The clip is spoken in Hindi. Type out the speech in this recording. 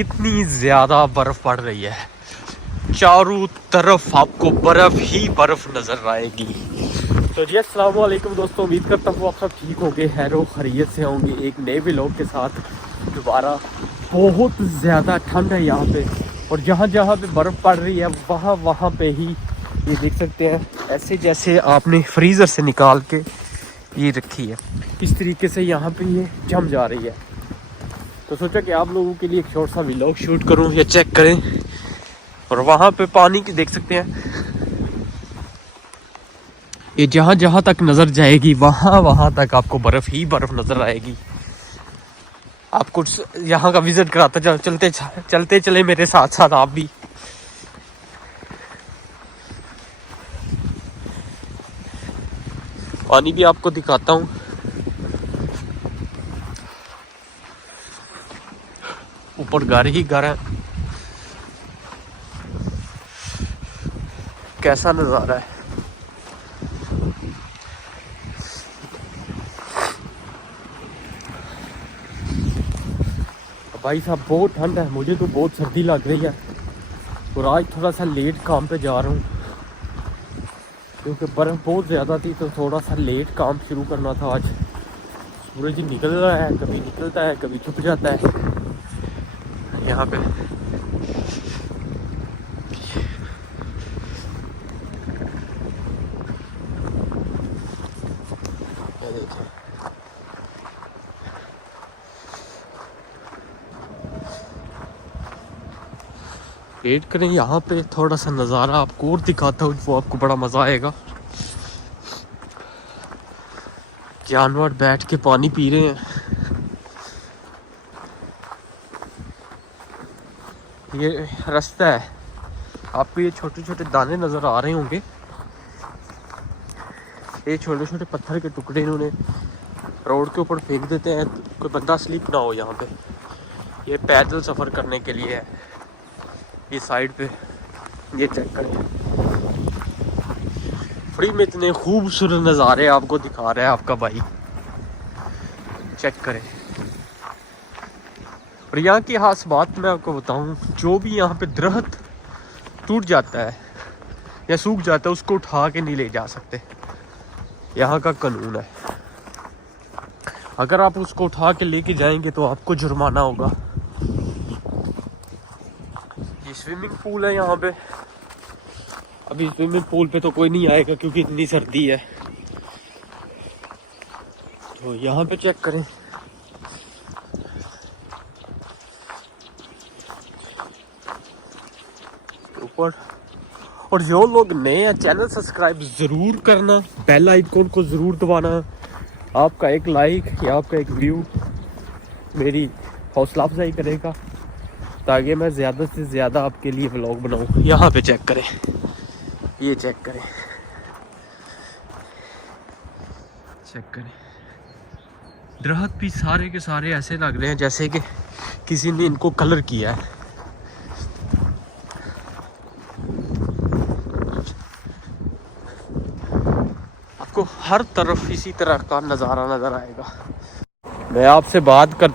कितनी ज्यादा बर्फ पड़ रही है, चारों तरफ आपको बर्फ ही बर्फ नजर आएगी। तो जी अस्सलाम वालेकुम दोस्तों, उम्मीद करता हूँ आप सब ठीक होंगे, हैरो खैरियत से होंगे। एक नए व्लॉग के साथ दोबारा। बहुत ज़्यादा ठंड है यहाँ पे, और जहाँ जहाँ पे बर्फ़ पड़ रही है वहाँ वहाँ पे ही ये देख सकते हैं, ऐसे जैसे आपने फ्रीज़र से निकाल के ये रखी है, इस तरीके से यहाँ पे ये जम जा रही है। तो सोचा कि आप लोगों के लिए एक शॉर्ट सा व्लॉग शूट करूँ, या चेक करें। और वहाँ पे पानी की देख सकते हैं, ये जहाँ जहाँ तक नज़र जाएगी वहाँ वहाँ तक आपको बर्फ़ ही बर्फ़ नज़र आएगी। आपको यहाँ का विजिट कराता चलते चले मेरे साथ साथ आप भी। पानी भी आपको दिखाता हूँ। ऊपर घर ही घर है, कैसा नज़ारा है। भाई साहब बहुत ठंड है, मुझे तो बहुत सर्दी लग रही है। और आज थोड़ा सा लेट काम पे जा रहा हूँ, क्योंकि बर्फ़ बहुत ज़्यादा थी, तो थोड़ा सा लेट काम शुरू करना था आज। सूरज निकल रहा है, कभी निकलता है कभी छुप जाता है यहाँ पे। देखिए वेट करें, यहाँ पे थोड़ा सा नज़ारा आपको और दिखाता हूँ, वो आपको बड़ा मज़ा आएगा। जानवर बैठ के पानी पी रहे हैं। ये रास्ता है, आपको ये छोटे छोटे दाने नज़र आ रहे होंगे, ये छोटे छोटे पत्थर के टुकड़े इन्होंने रोड के ऊपर फेंक देते हैं, कोई बंदा स्लिप ना हो यहाँ पे। ये पैदल सफ़र करने के लिए है। ये साइड पे ये चेक करें, फ्री में इतने खूबसूरत नज़ारे आपको दिखा रहा है आपका भाई, चेक करें। और यहाँ की खास बात मैं आपको बताऊँ, जो भी यहाँ पे दरख्त टूट जाता है या सूख जाता है, उसको उठा के नहीं ले जा सकते। यहाँ का कानून है, अगर आप उसको उठा के लेके जाएंगे तो आपको जुर्माना होगा। ये स्विमिंग पूल है यहाँ पे। अभी स्विमिंग पूल पे तो कोई नहीं आएगा क्योंकि इतनी सर्दी है। तो यहाँ पे चेक करें, ऊपर। और जो लोग नए हैं, चैनल सब्सक्राइब ज़रूर करना, बेल आइकन को ज़रूर दबाना। आपका एक लाइक या आपका एक व्यू मेरी हौसला अफजाई करेगा, ताकि मैं ज़्यादा से ज़्यादा आपके लिए व्लॉग बनाऊँ। यहाँ पे चेक करें, ये चेक करें, चेक करें। दरख्त भी सारे के सारे ऐसे लग रहे हैं जैसे कि किसी ने इनको कलर किया है। आपको हर तरफ इसी तरह का नज़ारा नज़र आएगा। मैं आपसे बात कर